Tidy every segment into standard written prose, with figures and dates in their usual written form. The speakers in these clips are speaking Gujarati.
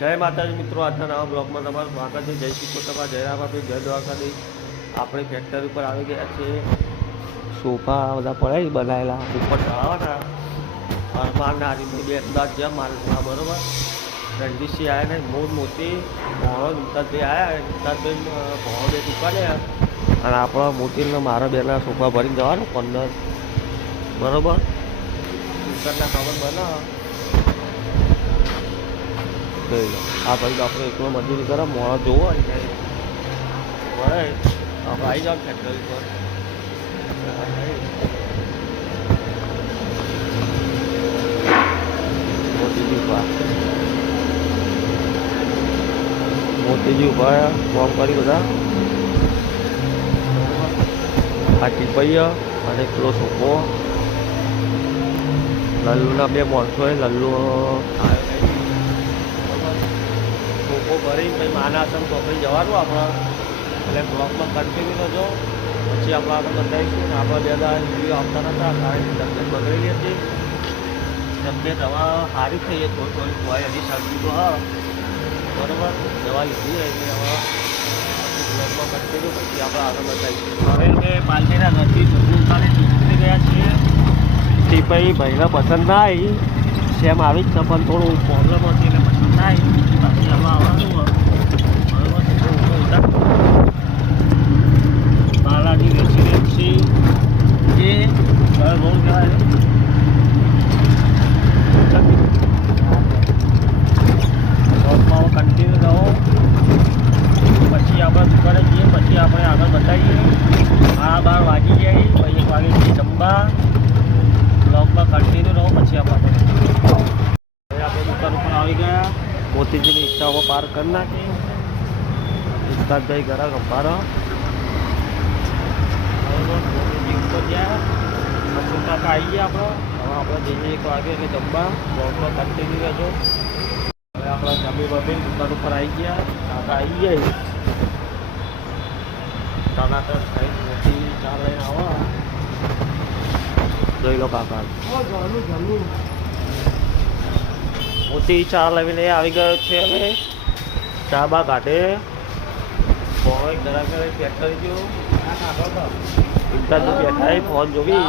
જય માતાજી મિત્રો, આજના નવા બ્લોગમાં તમારું સ્વાગત છે। જય શ્રી કૃષ્ણ, જય રામાપીર, જય દ્વારકાધીશ। આપણે ફેક્ટરી પર આવી ગયા છે। સોફા બધા પડ્યા બનાવેલા ઉપર ચડાવવાના અરમાન નારીની બે અંદાજ જેમ મારેલા બરાબર। રણજીતસિંહ આવ્યા ને મોટી મોહો ઇમતાજભાઈ આવ્યા। ઇમતાજભાઈ મોહો બે દુકાને અને આપણા મોતીને મારા બેના સોફા ભરીને જવાનું 15 બરાબર। દુકાનના ખબર બનાવો આ ભાઈ આપણે એકલો મજૂરી કરે મોડા જોવો બરાબર। આપણે આવી જાઓ ફેક્ટરી પર મોતીજી ઉભા ફોર્મ કરી બધા આ ટીપૈયા અને પેલો સોફો લલ્લુના બે માણસો હોય લલ્લુ સોફો ભરી પછી માના આસન ચોકડી જવાનું આપણે એટલે બ્લોકમાં કન્ટિન્યુ રહેજો। પછી આપણે આગળ બતાવીશું આપણે બે દાડા વિડીયો આપતા નહોતા કારણ કે તબિયત બગડેલી હતી। તબિયત હવે સારી થઈ થોડી થોડી હોય હજી શરદી તો હા બરાબર દવા લીધી હોય એટલે હવે બ્લોકમાં કન્ટિન્યુ પછી આપણે આગળ બતાવીશું। હવે અમે પાલટીના ઘરથી ઉતારી નીકળી ગયા છીએ। તે પછી ભાઈને પસંદ ના આવી સેમ આવી જ છે પણ થોડું પ્રોબ્લેમ હતી એટલે પસંદ ના આવી બાકી હવે આવવાનું બરાબર। બાલાજી રેસિડેન્સી જે રોડ કહેવાય શોપમાં કન્ટિન્યુ રહો પછી આપણે દુકાને જઈએ પછી આપણે આગળ બતાવીએ। 12 વાગી જાય પછી 1 વાગે જઈએ જમવા। બ્લોકમાં કન્ટિન્યુ રહો પછી આપણે દુકાન ઉપર આવી ગયા। મોતીજીની ઈચ્છાઓ પાર કરી નાખી। ઉસ્તાદભાઈ ઘરા ગંભારો બરાબર મોતીજી ઉપર ગયા પછી કાકા આવી ગયા આપણે હવે આપણે જઈએ 1 વાગે એટલે જમવા। બ્લોકમાં કન્ટિન્યુ રહેજો। હવે આપણે જમી બમી દુકાન ઉપર આવી ગયા કાકા આવી ગયા ટનાટર ખાઈ મોતી ચા લઈને આવો જોઈ લો કાકા મોતી ચા લઈને આવી ગયો છે। હવે ચા બા કાઢે ફોન ઘરા પેક કરી દો ઇન્ટર તો બેઠા ફોન જોવી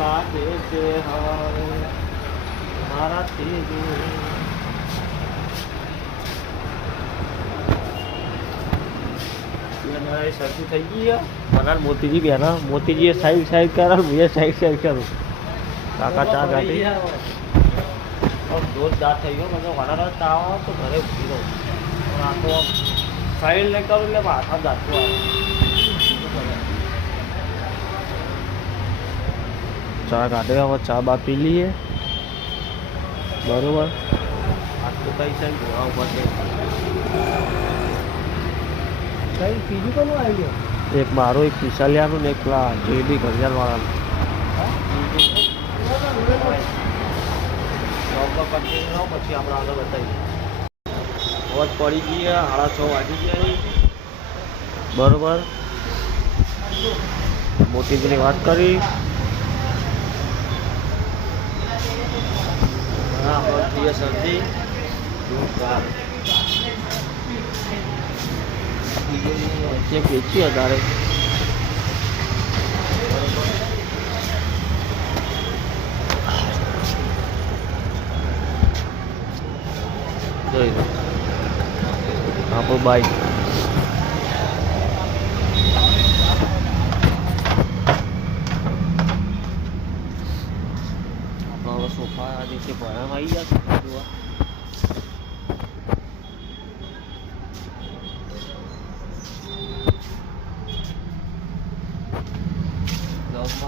લાગે છે મારા સરખી થઈ ગઈ મને મોતીજી બેના મોતીજીએ સાઈડ સાઈડ કરા મેં સાઈડ સાઈડ કરું કાકા ચા કાઢી જોરદાર થઈ ગયો મને વડાનો ચા આવે તો ઘરે ઉભી રહું આ તો સાઈડ નહીં કરું એટલે માથા જાતું આવે। ચા કાઢે હવે ચા બા પી લઈએ બરાબર। આટલું કઈ છે ઘોડા ઉપર છે કઈ બીજું કોનું આવી ગયો એક મારો એક પિસાલિયાનું ને એક પેલા જેડી ઘડિયાળવાળાનું કન્ટિન્યુ પછી આપણે આગળ બતાવીએ। અવાજ પડી ગઈ 6:30 વાગી ગયા બરાબર। મોતીજીની વાત કરી આપણે થઈએ શરદી ચેક વેચી વધારે જોઈ લો આપણું બાઈક આપણા સોફા નીચે ભરામાં આવી જશે જોવા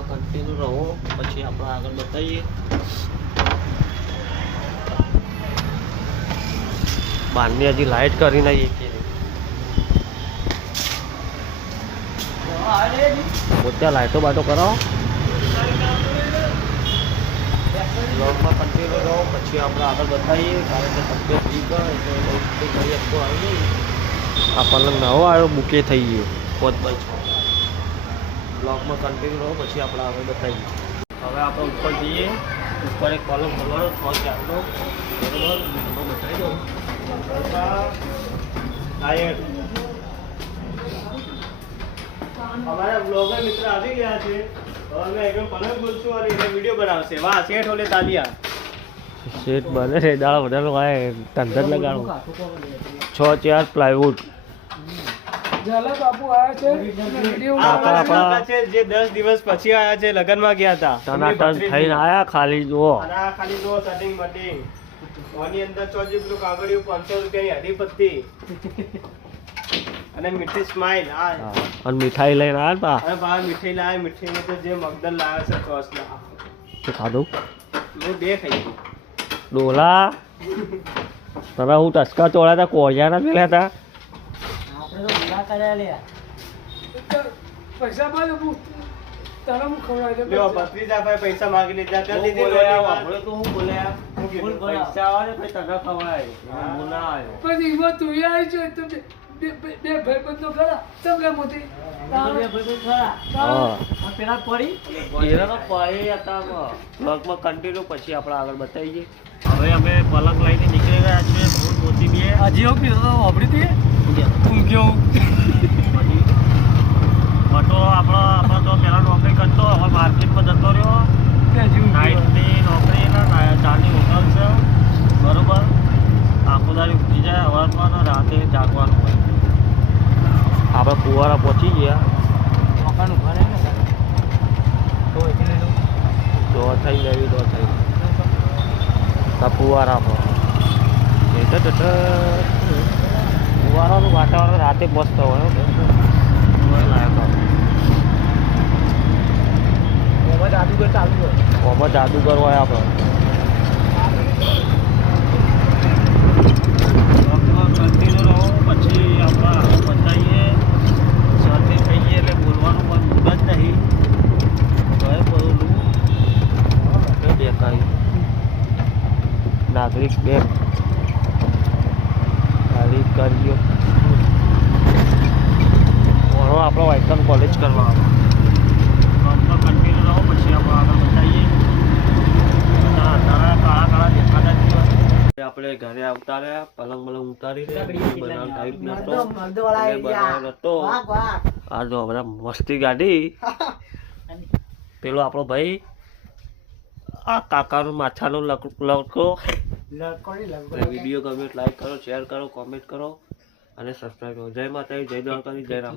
કન્ટિન્યુ રહો પછી આપણે આગળ બતાવીએ। બહારની હજી લાઇટ કરી નાખીએ ત્યાં લાઇટો બાટો કરાવો બ્લોગમાં કન્ટિન્યુ રહો પછી આપણે આગળ બતાવીએ કારણ કે તબિયત ઠીક હોય એટલે કરી શકતો આવી આ પલંગ નવો આવ્યો બુકે થઈ ગયો 5x6 બ્લોગમાં કન્ટિન્યુ રહો, પછી આપણે આગળ બતાવીએ. હવે આપણે ઉપર જઈએ. ઉપર એક પલંગ ખોલવાનો 6 ચારનો, બરોબર, તમને બતાવી દઉં. ટાયર અમારા બ્લોગર મિત્ર આવી ગયા છે. હવે અમે એકદમ પલંગ બોલશું અને એને વિડીયો બનાવશે. વાહ, શેઠ ઓલે તાલિયા. શેઠ બને છે દાળ વધારે હોય તંદર લગાડું. 6 ચાર પ્લાયવુડ. ઝાલા બાપુ આવ્યા છે વિડીયો આપણા છે જે 10 દિવસ પછી આયા છે, લગનમાં ગયા હતા. ટનાટન થઈને આયા, ખાલી જુઓ. અને ખાલી જુઓ સેટિંગ મટિંગ. ઓની અંદર ચોજી પેલું કાગળિયું 500 રૂપિયાની હરીપત્તી અને મીઠી સ્માઈલ. અને મીઠાઈ લઈને આવ્યા પા. અને બહાર મીઠાઈ લાવ્યા. મીઠાઈમાં તો જે મગદલ લાવે છે ચોસના. શું ખાધું? મેં 2 ખાઈ. ડોલા તને હું ટસકા ચોળ્યા હતા, કોળિયાના પેલા હતા. આપણે તો ભૂલા કર્યા લે પૈસા બાદ તારા હું ખવડાવી દે. લ્યો ભત્રીજા ભાઈ પૈસા માંગી લીધા. કર લીધી આપણે તો હું બોલ્યા પૈસા આવે ને પછી તને ખવડાય. હું ના આવ્યો પછી એમાં તું આવી છો તો બે ભાઈ બંધો ખરા તમને મોટી પેલા પડી બ્લોગમાં કન્ટિન્યુ, પછી આપણે આગળ બતાવીએ. હવે અમે પલંગ લઈને નીકળી ગયા છીએ. ફૂલ મોતી બી હજી એવું પીધો વાપરી દઈએ ઊંઘ્યો. બટો આપણો તો પહેલાં નોકરી કરતો, હવે માર્કેટમાં જતો રહ્યો. નાઇટની નોકરી ચાની હોટલ છે, બરોબર. આખો દાડી ઉઠી જાય સવારમાં, રાતે જાગવાનું હોય. આપણે ફુવારા પહોંચી ગયા. મકાન ઉભા રહે ને તો થઈ ગયું તો થઈ ફુવારા પર ફુવારાનું વાતાવરણ રાતે મસ્ત હોય. ઓમાં જાદુગર હોય આપણે. કન્ટિન્યુ રહો, પછી આપણે આગળ બતાવીએ. શરદી થઈ ગઈ એટલે બોલવાનું પણ મૂડ જ નહીં. કઈ બોલું બેકારી નાગરિક બેંક ખાલી કર્યો આપણો વાઇકન કોલેજ કરવા કન્ટિન્યુ રહો, પછી આપણે આગળ બતાવીએ. કાળા કાળા દેખાતા જ આપણે ઘરે આવતા રહ્યા. પલંગ બલંગ ઉતારી નતો. આ જો બધા મસ્તી ગાડી. પેલો આપણો ભાઈ આ કાકાનું માથાનું લડકો. વિડીયો ગમે લાઈક કરો, શેર કરો, કોમેન્ટ કરો અને સબસ્ક્રાઈબ કરો. જય માતાજી, જય દ્વારકાધીશ, જય રામ.